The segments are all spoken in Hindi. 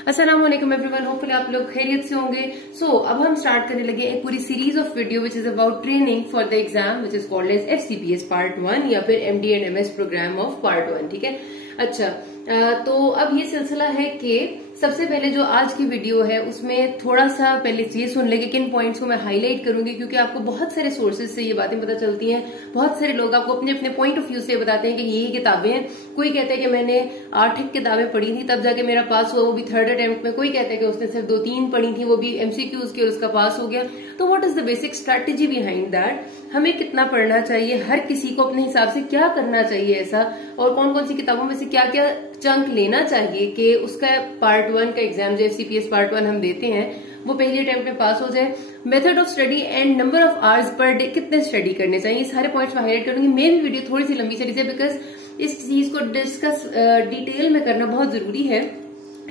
अस्सलाम वालेकुम एवरीवन, होपफुली आप लोग खैरियत से होंगे। अब हम स्टार्ट करने लगे एक पूरी series of video which is about training for the exam which is called as FCPS part 1 या फिर MD and MS program of part 1। ठीक है, अच्छा तो अब ये सिलसिला है कि सबसे पहले जो आज की वीडियो है उसमें थोड़ा सा पहले ये सुन लेंगे किन पॉइंट्स को मैं हाईलाइट करूंगी, क्योंकि आपको बहुत सारे सोर्सेज से ये बातें पता चलती हैं। बहुत सारे लोग आपको अपने अपने पॉइंट ऑफ व्यू से बताते हैं कि यही किताबें हैं। कोई कहता है कि मैंने 8 किताबें पढ़ी थी तब जाके मेरा पास हुआ, वो भी 3rd अटेम्प्ट में। कोई कहता है कि उसने सिर्फ 2-3 पढ़ी थी, वो भी MCQs की, और उसका पास हो गया। तो what is the basic strategy behind that? हमें कितना पढ़ना चाहिए, हर किसी को अपने हिसाब से क्या करना चाहिए ऐसा, और कौन कौन सी किताबों में से क्या क्या चंक लेना चाहिए कि उसका पार्ट 1 का एग्जाम जो FCPS पार्ट 1 हम देते हैं वो पहले अटेम्प्ट में पास हो जाए। Method of study and number of hours per day कितने स्टडी करने चाहिए, ये सारे पॉइंट्स में हाईलाइट करूंगी। मेरी वीडियो थोड़ी सी लंबी चली जाए बिकॉज इस चीज को डिस्कस डिटेल में करना बहुत जरूरी है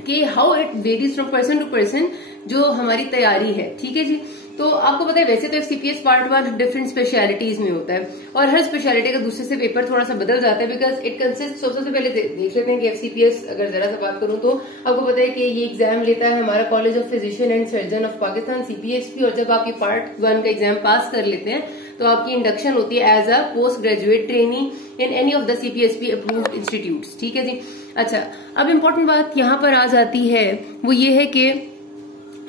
कि how it varies from person to person जो हमारी तैयारी है। ठीक है जी, तो आपको पता है वैसे तो FCPS पार्ट 1 डिफरेंट स्पेशलिटीज में होता है और हर स्पेशलिटी का दूसरे से पेपर थोड़ा सा बदल जाता है बिकॉज इट कंसिस्ट। सबसे पहले देख लेते हैं कि FCPS अगर जरा सा बात करूं तो आपको पता है कि ये एग्जाम लेता है हमारा college of physician and surgeon of Pakistan CPHP, और जब आप ये पार्ट 1 का एग्जाम पास कर लेते हैं तो आपकी इंडक्शन होती है as a post graduate trainee in any of the CPHP approved institute. ठीक है जी, अच्छा अब इम्पोर्टेंट बात यहाँ पर आ जाती है वो ये है कि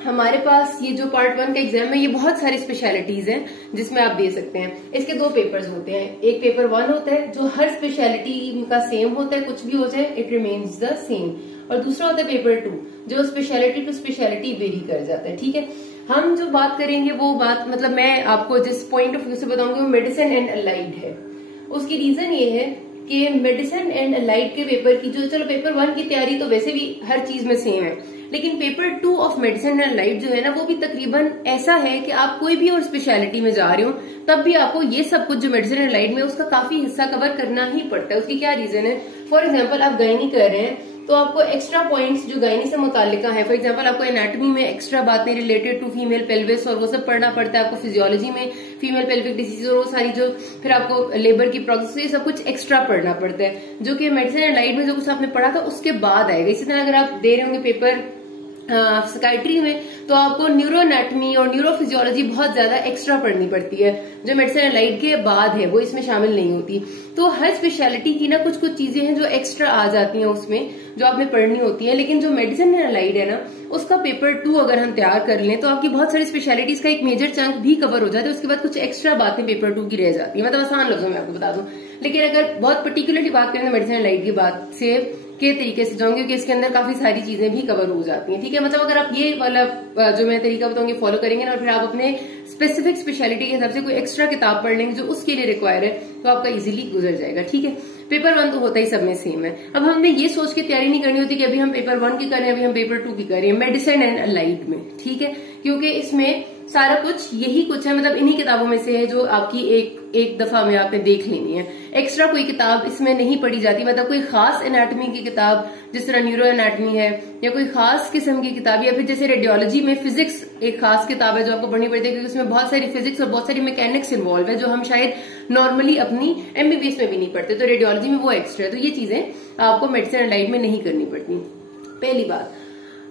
हमारे पास ये जो पार्ट 1 का एग्जाम है ये बहुत सारी स्पेशलिटीज हैं जिसमें आप दे सकते हैं। इसके 2 पेपर्स होते हैं, एक पेपर 1 होता है जो हर स्पेशलिटी का सेम होता है, कुछ भी हो जाए इट रिमेन्स द सेम, और दूसरा होता है पेपर 2 जो स्पेशलिटी टू स्पेशलिटी वेरी कर जाता है। ठीक है, हम जो बात करेंगे वो बात मतलब मैं आपको जिस पॉइंट ऑफ व्यू से बताऊंगी वो मेडिसिन एंड अलाइड है। उसकी रीजन ये है कि मेडिसिन एंड अलाइड के पेपर की जो, चलो पेपर 1 की तैयारी तो वैसे भी हर चीज में सेम है, लेकिन paper 2 of medicine and allied जो है ना वो भी तकरीबन ऐसा है कि आप कोई भी और स्पेशलिटी में जा रहे हो तब भी आपको ये सब कुछ जो मेडिसिन एंड अलाइड में उसका काफी हिस्सा कवर करना ही पड़ता है। उसकी क्या रीजन है? फॉर एग्जाम्पल आप गायनी कर रहे हैं तो आपको एक्स्ट्रा पॉइंट्स जो गायनी से मुतालिका है, फॉर एग्जांपल आपको एनाटॉमी में एक्स्ट्रा बातें रिलेटेड टू फीमेल पेल्विस और वो सब पढ़ना पड़ता है। आपको फिजियोलॉजी में फीमेल पेल्विक डिसीज और वो सारी जो फिर आपको लेबर की प्रोसेस, ये सब कुछ एक्स्ट्रा पढ़ना पड़ता है जो कि मेडिसिन एंड अलाइड में जो कुछ आपने पढ़ा था उसके बाद आएगा। इसी तरह अगर आप दे रहे होंगे पेपर साइकाइट्री में तो आपको न्यूरोएनाटमी और न्यूरोफिजियोलॉजी बहुत ज्यादा एक्स्ट्रा पढ़नी पड़ती है जो मेडिसिन एंड अलाइड के बाद है, वो इसमें शामिल नहीं होती। तो हर स्पेशलिटी की ना कुछ कुछ चीजें हैं जो एक्स्ट्रा आ जाती हैं उसमें जो आपने पढ़नी होती है, लेकिन जो मेडिसिन एंड अलाइड है ना उसका पेपर 2 अगर हम तैयार कर लें तो आपकी बहुत सारी स्पेशलिटीज का एक मेजर चंक भी कवर हो जाता है। उसके बाद कुछ एक्स्ट्रा बातें पेपर 2 की रह जाती है, मतलब आसान लफ्जों में आपको बता दूं। लेकिन अगर बहुत पर्टिकुलरली बात करें तो मेडिसिन एंड अलाइड की बात से के तरीके से जाऊंगी क्योंकि इसके अंदर काफी सारी चीजें भी कवर हो जाती हैं। ठीक है, मतलब अगर आप ये वाला जो मैं तरीका बताऊंगी फॉलो करेंगे ना और फिर आप अपने स्पेसिफिक स्पेशलिटी के हिसाब से कोई एक्स्ट्रा किताब पढ़ लेंगे जो उसके लिए रिक्वायर है तो आपका इजीली गुजर जाएगा। ठीक है, पेपर 1 तो होता ही सब में सेम है। अब हमने ये सोच के तैयारी नहीं करनी होती कि अभी हम पेपर 1 की करें, अभी हम पेपर 2 की करें मेडिसिन एंड अलाइड में। ठीक है, क्योंकि इसमें सारा कुछ यही कुछ है, मतलब इन्हीं किताबों में से है जो आपकी एक दफा में आपने देख लेनी है। एक्स्ट्रा कोई किताब इसमें नहीं पढ़ी जाती, मतलब कोई खास एनाटॉमी की किताब जिस तरह न्यूरो एनाटॉमी है या कोई खास किस्म की किताब, या फिर जैसे रेडियोलॉजी में फिजिक्स एक खास किताब है जो आपको पढ़नी पड़ती है क्योंकि उसमें बहुत सारी फिजिक्स और बहुत सारी मैकेनिक्स इन्वॉल्व है जो हम शायद नॉर्मली अपनी MBBS में भी नहीं पढ़ते, तो रेडियोलॉजी में वो एक्स्ट्रा है। तो ये चीजें आपको मेडिसिन एंड अलाइड में नहीं करनी पड़ती, पहली बात।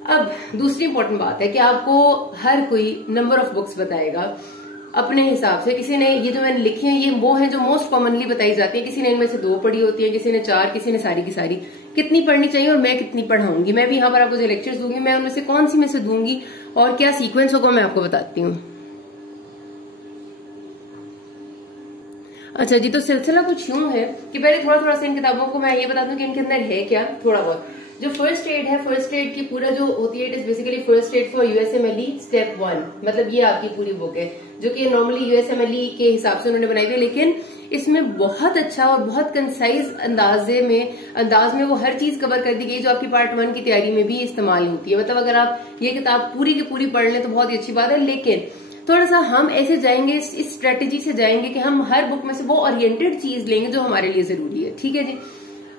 अब दूसरी इंपॉर्टेंट बात है कि आपको हर कोई नंबर ऑफ बुक्स बताएगा अपने हिसाब से। किसी ने ये जो मैंने लिखी है ये वो है जो मोस्ट कॉमनली बताई जाती है, किसी ने इनमें से 2 पढ़ी होती है, किसी ने 4, किसी ने सारी की सारी। कितनी पढ़नी चाहिए और मैं कितनी पढ़ाऊंगी, मैं भी यहाँ पर आपको जो लेक्चर्स दूंगी मैं उनमें से कौन सी में से दूंगी और क्या सीक्वेंस होगा मैं आपको बताती हूँ। अच्छा जी, तो सिलसिला कुछ यूं है कि पहले थोड़ा सा इन किताबों को मैं ये बता दूं कि इनके अंदर है क्या थोड़ा बहुत। जो फर्स्ट एड है, फर्स्ट एड की पूरा जो होती है it is basically first aid for USMLE step 1, मतलब ये आपकी पूरी बुक है जो कि नॉर्मली USMLE के हिसाब से उन्होंने बनाई हुई है, लेकिन इसमें बहुत अच्छा और बहुत कंसाइज अंदाज में वो हर चीज कवर कर दी गई जो आपकी पार्ट 1 की तैयारी में भी इस्तेमाल होती है। मतलब अगर आप ये किताब पूरी की पूरी पढ़ लें तो बहुत ही अच्छी बात है, लेकिन थोड़ा सा हम ऐसे जाएंगे, इस स्ट्रेटेजी से जाएंगे कि हम हर बुक में से वो ओरिएंटेड चीज लेंगे जो हमारे लिए जरूरी है। ठीक है जी,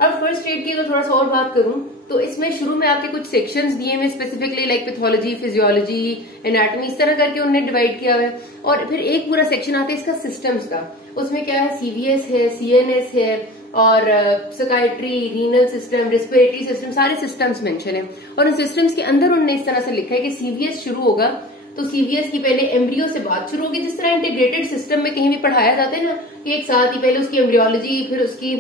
अब फर्स्ट एड की तो थोड़ा सा और बात करूं तो इसमें शुरू में आपके कुछ सेक्शंस दिए हुए specifically like pathology, physiology, anatomy, इस तरह करके उन्होंने डिवाइड किया हुआ है। और फिर एक पूरा सेक्शन आता है इसका सिस्टम्स का, उसमें क्या है CVS है, CNS है, और psychiatry, renal system, respiratory system, सारे सिस्टम्स मेंशन है। और उन सिस्टम्स के अंदर उन्होंने इस तरह से लिखा है कि सीवीएस शुरू होगा तो सीवीएस की पहले एम्ब्रियो से बात शुरू होगी, जिस तरह इंटीग्रेटेड सिस्टम में कहीं भी पढ़ाया जाता है ना कि एक साथ ही पहले उसकी एम्ब्रियोलॉजी, फिर उसकी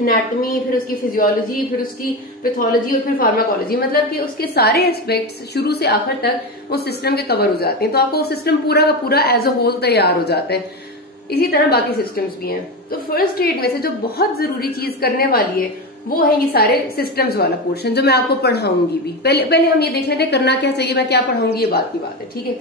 एनाटॉमी, फिर उसकी फिजियोलॉजी, फिर उसकी पैथोलॉजी और फिर फार्माकोलॉजी, मतलब कि उसके सारे एस्पेक्ट्स शुरू से आखिर तक उस सिस्टम के कवर हो जाते हैं। तो आपको वो सिस्टम पूरा का पूरा एज अ होल तैयार हो जाता है। इसी तरह बाकी सिस्टम्स भी हैं। तो फर्स्ट एड में से जो बहुत जरूरी चीज करने वाली है वो है ये सारे सिस्टम्स वाला पोर्शन जो मैं आपको पढ़ाऊंगी भी। पहले हम ये देख लेते हैं करना क्या चाहिए, मैं क्या पढ़ाऊंगी, ये बात की बात है, ठीक है।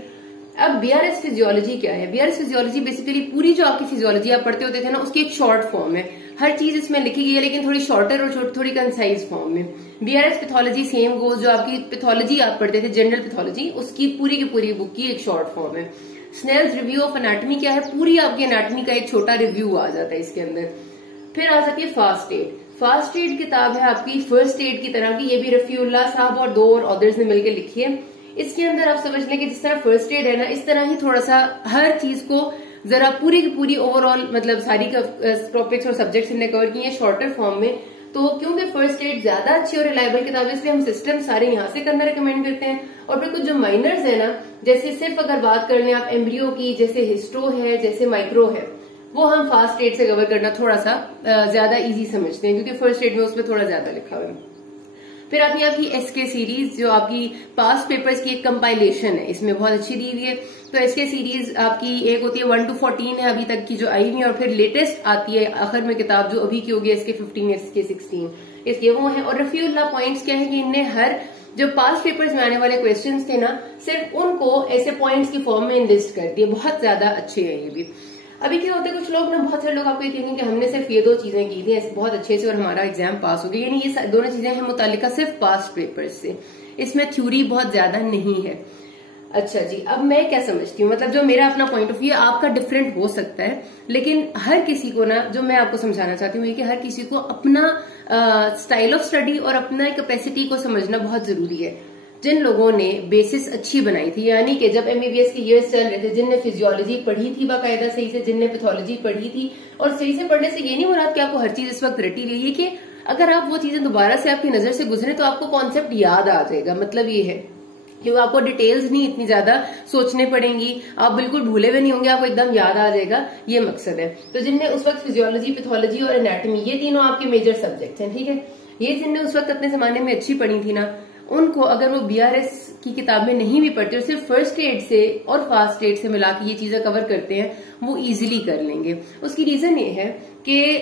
अब बीआरएस फिजियोलॉजी क्या है? बीआरएस फिजियोलॉजी बेसिकली पूरी जो आपकी फिजियोलॉजी आप पढ़ते होते थे ना उसकी एक शॉर्ट फॉर्म है। हर चीज इसमें लिखी गई है लेकिन थोड़ी शॉर्टर और थोड़ी कंसाइज फॉर्म में। बीआरएस पैथोलॉजी सेम गोज, जो आपकी पैथोलॉजी आप पढ़ते थे जनरल पैथोलॉजी, उसकी पूरी की पूरी बुक की एक शॉर्ट फॉर्म है। स्नेल्स रिव्यू ऑफ एनाटॉमी क्या है? पूरी आपकी एनाटॉमी का एक छोटा रिव्यू आ जाता है इसके अंदर। फिर आ सकती है फास्ट एड। फास्ट एड किताब है आपकी फर्स्ट एड की तरह की, ये भी रफीउल्लाह साहब और 2 और ऑथर्स ने मिलकर लिखी है। इसके अंदर आप समझ लें कि जिस तरह फर्स्ट एड है ना, इस तरह ही थोड़ा सा हर चीज को जरा पूरी की पूरी ओवरऑल, मतलब सारी टॉपिक्स और सब्जेक्ट्स इन्हें कवर किए हैं शॉर्टर फॉर्म में। तो क्योंकि फर्स्ट एड ज्यादा अच्छी और रिलायबल किताब है इसलिए हम सिस्टम सारे यहाँ से करना रिकमेंड करते हैं। और फिर कुछ जो माइनर्स है ना, जैसे सिर्फ अगर बात कर लें आप एम्ब्रियो की, जैसे हिस्टो है, जैसे माइक्रो है, वो हम फास्ट एड से कवर करना थोड़ा सा ज्यादा इजी समझते हैं क्योंकि फर्स्ट एड में उसमें थोड़ा ज्यादा लिखा हुआ है। फिर आती है आपकी एसके सीरीज जो आपकी पास्ट पेपर्स की एक कंपाइलेशन है, इसमें बहुत अच्छी दी हुई है। तो एसके सीरीज आपकी एक होती है 1 to 14 है अभी तक की जो आई हुई है, और फिर लेटेस्ट आती है आखिर में किताब जो अभी की होगी एसके 15, एसके 16, इसके वो है। और रफीउल्लाह पॉइंट्स क्या है कि इनने हर जो पास्ट पेपर्स में आने वाले क्वेश्चंस थे ना, सिर्फ उनको ऐसे पॉइंट्स की फॉर्म में लिस्ट कर दिए। बहुत ज्यादा अच्छे है ये भी। अभी क्या होता है, कुछ लोग ना, बहुत सारे लोग आपको ये कहेंगे कि हमने सिर्फ ये 2 चीजें की थी बहुत अच्छे से और हमारा एग्जाम पास हो गया, यानी ये दोनों चीजें हैं मुतालिका सिर्फ पास्ट पेपर्स से, इसमें थ्योरी बहुत ज्यादा नहीं है। अच्छा जी, अब मैं क्या समझती हूँ, मतलब जो मेरा अपना पॉइंट ऑफ व्यू है, आपका डिफरेंट हो सकता है, लेकिन हर किसी को ना, जो मैं आपको समझाना चाहती हूँ कि हर किसी को अपना स्टाइल ऑफ स्टडी और अपना कैपेसिटी को समझना बहुत जरूरी है। जिन लोगों ने बेसिस अच्छी बनाई थी, यानी कि जब एमबीबीएस के ईयर्स चल रहे थे, जिनने फिजियोलॉजी पढ़ी थी बाकायदा सही से, जिनने पैथोलॉजी पढ़ी थी, और सही से पढ़ने से ये नहीं हो रहा कि आपको हर चीज इस वक्त रटी रही है, कि अगर आप वो चीजें दोबारा से आपकी नजर से गुजरे तो आपको कॉन्सेप्ट याद आ जाएगा। मतलब ये है कि आपको डिटेल्स नहीं इतनी ज्यादा सोचने पड़ेंगी, आप बिल्कुल भूले हुए नहीं होंगे, आपको एकदम याद आ जाएगा, ये मकसद है। तो जिनने उस वक्त फिजियोलॉजी, पैथोलॉजी और एनाटॉमी, ये तीनों आपके मेजर सब्जेक्ट हैं, ठीक है, ये जिनने उस वक्त अपने जमाने में अच्छी पढ़ी थी ना, उनको अगर वो बीआरएस की किताब में नहीं भी पढ़ते और सिर्फ फर्स्ट एड से और फास्ट एड से मिला के ये चीजें कवर करते हैं, वो इजीली कर लेंगे। उसकी रीजन ये है कि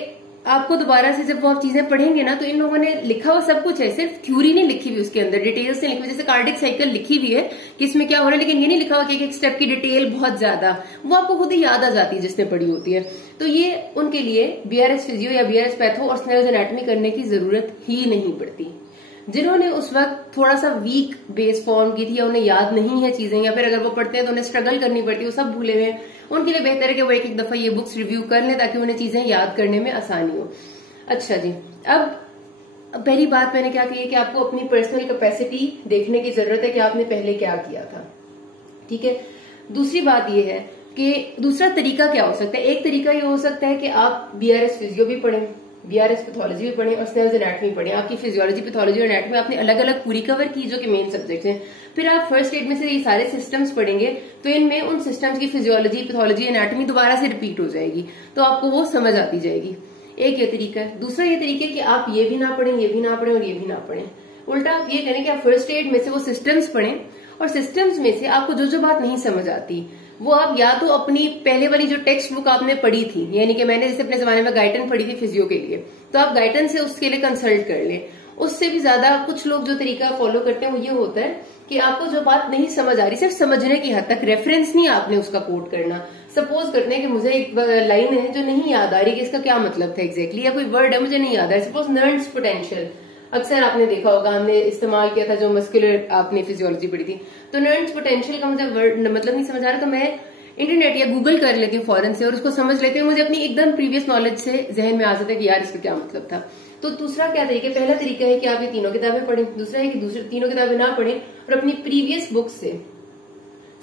आपको दोबारा से जब वो आप चीजें पढ़ेंगे ना, तो इन लोगों ने लिखा हुआ सब कुछ है, सिर्फ थ्योरी नहीं लिखी हुई उसके अंदर, डिटेल्स नहीं लिखी हुई। जैसे कार्डिक साइकिल लिखी हुई है कि इसमें क्या हो रहा है, लेकिन ये नहीं लिखा हुआ कि एक स्टेप की डिटेल बहुत ज्यादा, वो आपको खुद ही याद आ जाती है जिसने पढ़ी होती है। तो ये उनके लिए बीआरएस फिजियो या बीआरएस पैथो और स्नेल्स एनाटॉमी करने की जरूरत ही नहीं पड़ती। जिन्होंने उस वक्त थोड़ा सा वीक बेस फॉर्म की थी या उन्हें याद नहीं है चीजें, या फिर अगर वो पढ़ते हैं तो उन्हें स्ट्रगल करनी पड़ती है, वो सब भूले हुए हैं, उनके लिए बेहतर है कि वो एक एक दफा ये बुक्स रिव्यू कर लें ताकि उन्हें चीजें याद करने में आसानी हो। अच्छा जी, अब पहली बात मैंने क्या कही है कि आपको अपनी पर्सनल कैपेसिटी देखने की जरूरत है कि आपने पहले क्या किया था, ठीक है। दूसरी बात ये है कि दूसरा तरीका क्या हो सकता है। एक तरीका ये हो सकता है कि आप बीआरएस फिजियो भी पढ़ें, बीआरएस पैथोलॉजी भी पढ़ें और स्नेल्स एनाटॉमी पढ़ें। आपकी फिजियोलॉजी, पैथोलॉजी और एनाटॉमी आपने अलग अलग पूरी कवर की जो कि मेन सब्जेक्ट हैं। फिर आप फर्स्ट एड में से ये सारे सिस्टम्स पढ़ेंगे तो इनमें उन सिस्टम्स की फिजियोलॉजी, पैथोलॉजी, एनाटॉमी दोबारा से रिपीट हो जाएगी, तो आपको वो समझ आती जाएगी। एक ये तरीका है। दूसरा ये तरीका है कि आप ये भी ना पढ़ें, ये भी ना पढ़ें और ये भी ना पढ़ें। उल्टा आप ये करें कि आप फर्स्ट एड में से वो सिस्टम्स पढ़ें और सिस्टम्स में से आपको जो जो बात नहीं समझ आती वो आप या तो अपनी पहले वाली जो टेक्स्ट बुक आपने पढ़ी थी, यानी कि मैंने जैसे अपने जमाने में गाइटन पढ़ी थी फिजियो के लिए, तो आप गाइटन से उसके लिए कंसल्ट कर लें। उससे भी ज्यादा कुछ लोग जो तरीका फॉलो करते हैं वो ये होता है कि आपको जो बात नहीं समझ आ रही, सिर्फ समझने की हद तक, रेफरेंस नहीं आपने उसका कोट करना। सपोज करते हैं कि मुझे एक लाइन है जो नहीं याद आ रही कि इसका क्या मतलब था एग्जैक्टली, या कोई वर्ड है मुझे नहीं याद आ रहा। सपोज नर्न्स पोटेंशियल, अक्सर आपने देखा होगा, हमने इस्तेमाल किया था जो मस्कुलर आपने फिजियोलॉजी पढ़ी थी। तो नर्न्स पोटेंशियल का मुझे वर्ड मतलब नहीं समझ आ रहा, तो मैं इंटरनेट या गूगल कर लेती हूँ फौरन से और उसको समझ लेती हूँ, मुझे अपनी एकदम प्रीवियस नॉलेज से जहन में आ जाता है कि यार इसका क्या मतलब था। तो दूसरा क्या तरीका, पहला तरीका है कि आप ये तीनों किताबें पढ़ें, दूसरा है कि दूसरी तीनों किताबें ना पढ़ें और अपनी प्रीवियस बुक से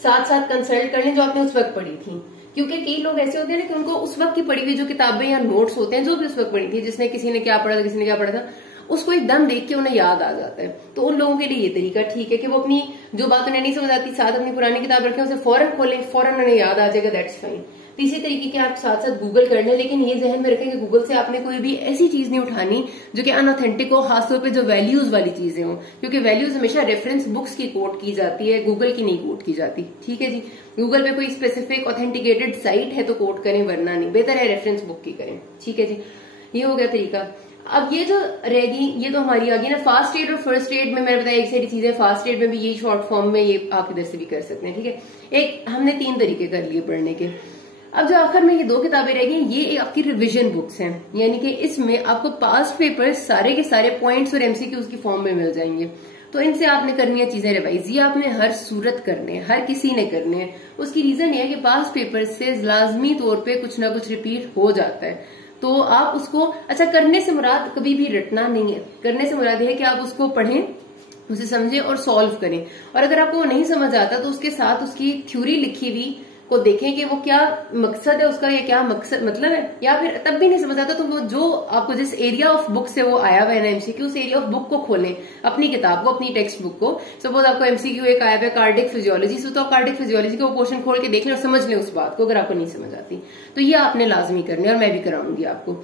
साथ साथ कंसल्ट कर लें जो आपने उस वक्त पढ़ी थी। क्योंकि कई लोग ऐसे होते हैं ना कि उनको उस वक्त की पढ़ी हुई जो किताबें या नोट्स होते हैं, जो भी उस वक्त पढ़ी थी, जिसने किसी ने क्या पढ़ा था, किसी ने क्या पढ़ा था, उसको एकदम देख के उन्हें याद आ जाता है। तो उन लोगों के लिए ये तरीका ठीक है कि वो अपनी जो बात उन्हें नहीं समझ आती, साथ अपनी पुरानी किताब रखें, उसे फौरन खोलें, फौरन उन्हें याद आ जाएगा, दैट्स फाइन। तो इसी तरीके के आप साथ साथ गूगल कर लें, लेकिन ये जहन में रखें कि गूगल से आपने कोई भी ऐसी चीज नहीं उठानी जो कि अनऑथेंटिक हो, खासतौर पे जो वैल्यूज वाली चीजें हो, क्योंकि वैल्यूज हमेशा रेफरेंस बुक्स की कोट की जाती है, गूगल की नहीं कोट की जाती। ठीक है जी, गूगल पे कोई स्पेसिफिक ऑथेंटिकेटेड साइट है तो कोट करें, वरना नहीं, बेहतर है रेफरेंस बुक की करें। ठीक है जी, ये हो गया तरीका। अब ये जो रहेगी, ये तो हमारी आ गई ना फास्ट एड और फर्स्ट एड में। मैंने बताया एक सारी चीजें, फास्ट एड में भी यही शॉर्ट फॉर्म में ये आप इधर से भी कर सकते हैं। ठीक है, एक हमने 3 तरीके कर लिए पढ़ने के। अब जो आखिर में ये 2 किताबें रहेगी, ये आपकी रिवीजन बुक्स हैं, यानी कि इसमें आपको पास्ट पेपर सारे के सारे पॉइंट्स और एमसीक्यूज की फॉर्म में मिल जाएंगे। तो इनसे आपने करनी है चीजें रिवाइज, ये आपने हर सूरत करने हैं, हर किसी ने करने हैं। उसकी रीजन ये है कि पास्ट पेपर से लाजमी तौर पे कुछ ना कुछ रिपीट हो जाता है, तो आप उसको, अच्छा करने से मुराद कभी भी रटना नहीं है, करने से मुराद है कि आप उसको पढ़ें, उसे समझें और सॉल्व करें। और अगर आपको नहीं समझ आता तो उसके साथ उसकी थ्योरी लिखी हुई को देखें कि वो क्या मकसद है उसका, या क्या मकसद मतलब है, या फिर तब भी नहीं समझ आता तो वो जो आपको जिस एरिया ऑफ बुक से वो आया हुआ है ना एमसीक्यू, उस एरिया ऑफ बुक को खोलें, अपनी किताब को, अपनी टेक्स्ट बुक को। सपोज आपको एमसीक्यू एक आया हुआ है कार्डिक फिजियोलॉजी से, तो आप कार्डिक फिजियोलॉजी का वो पोर्शन खोल के देख लें और समझ लें उस बात को, अगर आपको नहीं समझ आती तो ये आपने लाजमी करने, और मैं भी कराऊंगी आपको।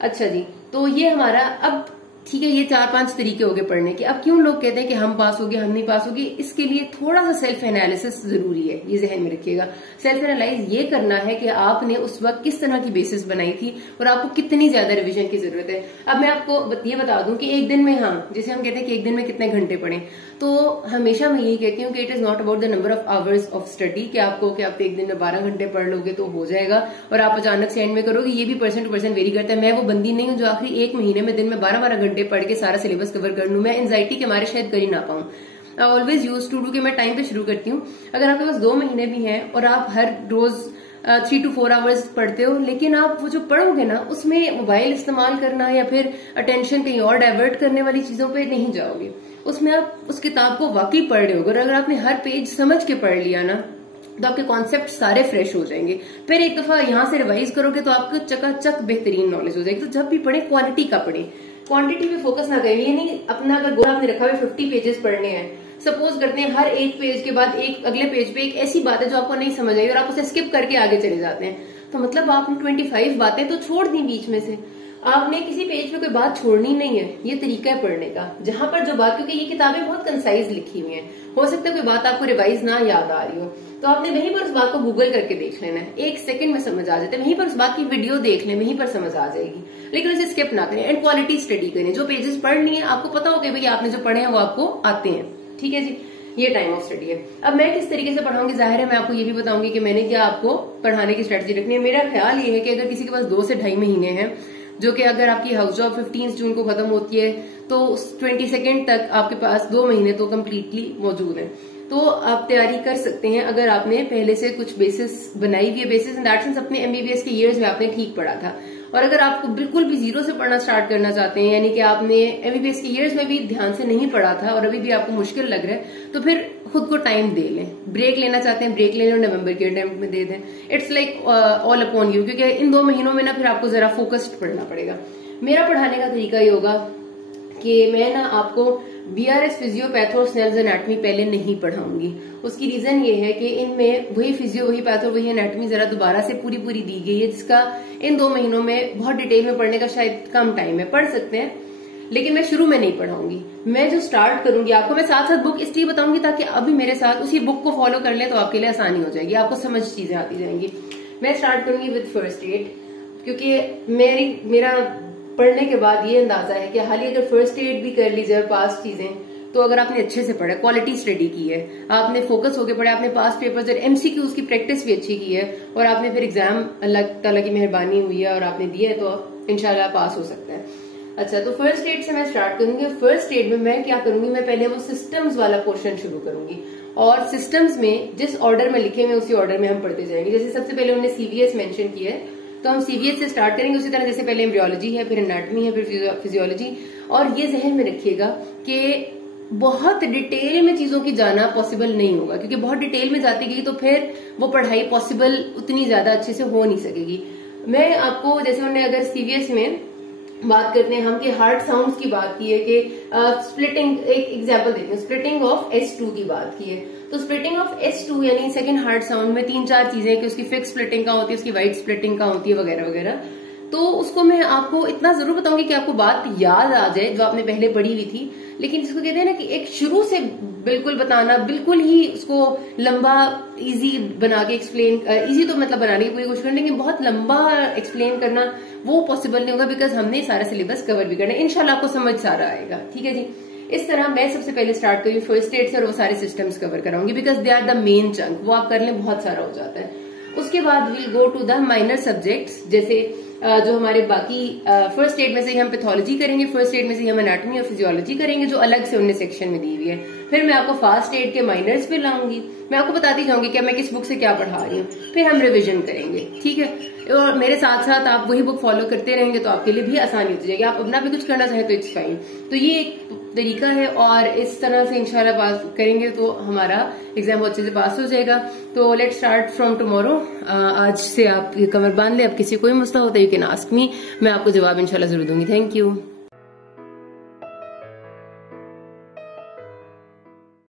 अच्छा जी, तो ये हमारा अब ठीक है, ये 4-5 तरीके हो गए पढ़ने के। अब क्यों लोग कहते हैं कि हम पास हो गए, हम नहीं पास हो गए, इसके लिए थोड़ा सा सेल्फ एनालिसिस जरूरी है, ये जहन में रखिएगा। सेल्फ एनालाइज ये करना है कि आपने उस वक्त किस तरह की बेसिस बनाई थी और आपको कितनी ज्यादा रिवीजन की जरूरत है। अब मैं आपको ये बता दूं कि एक दिन में, हाँ जैसे हम कहते हैं कि एक दिन में कितने घंटे पढ़ें, तो हमेशा मैं यही कहती हूँ कि it is not about the number of hours of study, कि आप एक दिन में 12 घंटे पढ़ लोगे तो हो जाएगा और आप अचानक से एंड में करोगे, ये भी पर्सन टू पर्सन वेरी करता है। मैं वो बंदी नहीं हूँ जो आखिरी 1 महीने में दिन में 12-12 घंटे पढ़ के सारा सिलेबस कवर कर लूं, मैं एंजाइटी के मारे शायद कर ही ना पाऊं। I always use to do कि मैं टाइम पे शुरू करती हूँ। अगर आपके पास 2 महीने भी हैं और आप हर रोज 3 to 4 आवर्स पढ़ते हो, लेकिन आप वो जो पढ़ोगे ना उसमें मोबाइल इस्तेमाल करना या फिर अटेंशन कहीं और डाइवर्ट करने वाली चीजों पे नहीं जाओगे, उसमें आप उस किताब को वाकई पढ़ रहे हो। अगर आपने हर पेज समझ के पढ़ लिया ना तो आपके कॉन्सेप्ट सारे फ्रेश हो जाएंगे। फिर एक दफा यहाँ से रिवाइज करोगे तो आपको चकाचक बेहतरीन नॉलेज हो जाएगी। तो जब भी पढ़े क्वालिटी का पढ़े, क्वांटिटी पे फोकस ना करें। ये नहीं अपना अगर गोल आपने रखा हुआ 50 पेजेस पढ़ने हैं, सपोज करते हैं हर एक पेज के बाद एक अगले पेज पे एक ऐसी बात है जो आपको नहीं समझ आई और आप उसे स्किप करके आगे चले जाते हैं, तो मतलब आपने 25 बातें तो छोड़ दी बीच में से, आपने किसी पेज पे कोई बात छोड़नी नहीं है। ये तरीका है पढ़ने का, जहां पर जो बात, क्योंकि ये किताबें बहुत कंसाइज लिखी हुई हैं, हो सकता है कोई बात आपको रिवाइज ना याद आ रही हो, तो आपने वहीं पर उस बात को गूगल करके देख लेना है, 1 सेकंड में समझ आ जाता है। वहीं पर उस बात की वीडियो देख लें, वहीं पर समझ आ जाएगी, लेकिन उसे स्किप ना करें। एंड क्वालिटी स्टडी करें, जो पेजेस पढ़नी है आपको पता हो कि भाई आपने जो पढ़े हैं वो आपको आते हैं। ठीक है जी, ये टाइम ऑफ स्टडी है। अब मैं किस तरीके से पढ़ाऊंगी, जाहिर है मैं आपको ये भी बताऊंगी कि मैंने क्या आपको पढ़ाने की स्ट्रेटजी रखनी है। मेरा ख्याल ये है कि अगर किसी के पास 2 से 2.5 महीने हैं, जो कि अगर आपकी हाउस जॉब 15 जून को खत्म होती है तो 22 तक आपके पास 2 महीने तो कम्प्लीटली मौजूद है, तो आप तैयारी कर सकते हैं अगर आपने पहले से कुछ बेसिस बनाई हुई है। बेसिस इन दैट सेंस अपने एमबीबीएस के ईयर्स में आपने ठीक पढ़ा था। और अगर आपको बिल्कुल भी 0 से पढ़ना स्टार्ट करना चाहते हैं, यानी कि आपने एमबीबीएस के ईयर्स में भी ध्यान से नहीं पढ़ा था और अभी भी आपको मुश्किल लग रहा है, तो फिर खुद को टाइम दे लें। ब्रेक लेना चाहते हैं, ब्रेक लेने और नवंबर के अटेम्प्ट में दे दें। It's like all upon you, क्योंकि इन 2 महीनों में ना फिर आपको जरा फोकस्ड पढ़ना पड़ेगा। मेरा पढ़ाने का तरीका ये होगा कि मैं ना आपको बीआरएस फिजियोपैथो और स्नेल्स एनाटॉमी पहले नहीं पढ़ाऊंगी। उसकी रीजन ये है कि इनमें वही फिजियो, वही पैथो, वही एनाटॉमी जरा दोबारा से पूरी दी गई है, जिसका इन 2 महीनों में बहुत डिटेल में पढ़ने का शायद कम टाइम है। पढ़ सकते हैं, लेकिन मैं शुरू में नहीं पढ़ाऊंगी। मैं जो स्टार्ट करूंगी आपको, मैं साथ साथ बुक इसलिए बताऊंगी ताकि अभी मेरे साथ उसी बुक को फॉलो कर ले तो आपके लिए आसानी हो जाएगी, आपको समझ चीजें आती जाएंगी। मैं स्टार्ट करूंगी विद फर्स्ट एड, क्योंकि मेरा पढ़ने के बाद ये अंदाजा है कि हाल ही अगर फर्स्ट एड भी कर ली जाए पास चीजें, तो अगर आपने अच्छे से पढ़ा, क्वालिटी स्टडी की है, आपने फोकस होकर पढ़ा, आपने पास पेपर्स और एमसीक्यूज की प्रैक्टिस भी अच्छी की है और आपने फिर एग्जाम अल्लाह ताला की मेहरबानी हुई है और आपने दिया है, तो इंशाल्लाह पास हो सकता है। अच्छा, तो फर्स्ट एड से मैं स्टार्ट करूंगी। फर्स्ट एड में मैं क्या करूंगी, मैं पहले वो सिस्टम्स वाला पोर्शन शुरू करूंगी और सिस्टम्स में जिस ऑर्डर में लिखे हुए उसी ऑर्डर में हम पढ़ते जाएंगे। जैसे सबसे पहले उन्होंने सीवीएस मेंशन किया है, तो हम सीवीएस से स्टार्ट करेंगे। उसी तरह जैसे पहले एम्ब्रियोलॉजी है, फिर एनाटॉमी है, फिर फिजियोलॉजी। और ये जहन में रखिएगा कि बहुत डिटेल में चीजों की जाना पॉसिबल नहीं होगा, क्योंकि बहुत डिटेल में जाती गई तो फिर वो पढ़ाई पॉसिबल उतनी ज्यादा अच्छे से हो नहीं सकेगी। मैं आपको जैसे हमने अगर सीवीएस में बात करते हैं हम कि हार्ड साउंड्स की बात की है कि स्प्लिटिंग, एक एग्जांपल देखते हैं, स्प्लिटिंग ऑफ S2 की बात की है। तो स्प्लिटिंग ऑफ S2 यानी सेकंड हार्ड साउंड में 3-4 चीजें कि उसकी फिक्स स्प्लिटिंग कहाँ होती है, उसकी वाइड स्प्लिटिंग कहाँ होती है, वगैरह वगैरह। तो उसको मैं आपको इतना जरूर बताऊंगी कि आपको बात याद आ जाए जो आपने पहले पढ़ी हुई थी, लेकिन जिसको कहते हैं ना कि एक शुरू से बिल्कुल बताना, बिल्कुल ही उसको लंबा इजी बना के एक्सप्लेन, इजी तो मतलब बनाने की पूरी कोशिश करना, लेकिन बहुत लंबा एक्सप्लेन करना वो पॉसिबल नहीं होगा, बिकॉज हमने सारा सिलेबस कवर भी करना है। इंशाल्लाह आपको समझ सारा आएगा, ठीक है जी। इस तरह मैं सबसे पहले स्टार्ट करूंगी फर्स्ट एड से और वो सारे सिस्टम्स कवर कराऊंगी, because they are the main chunk, वो आप कर लें बहुत सारा हो जाता है। उसके बाद will go to the minor subjects, जैसे जो हमारे बाकी फर्स्ट एड में से ही हम पैथोलॉजी करेंगे, फर्स्ट एड में से ही हम एनाटॉमी और फिजियोलॉजी करेंगे जो अलग से उन्हें सेक्शन में दी हुई है। फिर मैं आपको फास्ट एड के माइनर्स पे लाऊंगी, मैं आपको बताती जाऊंगी कि मैं किस बुक से क्या पढ़ा रही हूँ, फिर हम रिविजन करेंगे, ठीक है। और मेरे साथ साथ आप वही बुक फॉलो करते रहेंगे तो आपके लिए भी आसानी होती जाएगी। आप अपना भी कुछ करना चाहें तो इट्स फाइन। तो ये एक तरीका है और इस तरह से इंशाल्लाह पास करेंगे तो हमारा एग्जाम अच्छे से पास हो जाएगा। तो लेट्स स्टार्ट फ्रॉम टुमारो। आज से आप ये कमर बांध ले, अब किसी कोई मसला होता है यू कैन आस्क मी, मैं आपको जवाब इंशाल्लाह जरूर दूंगी। Thank you.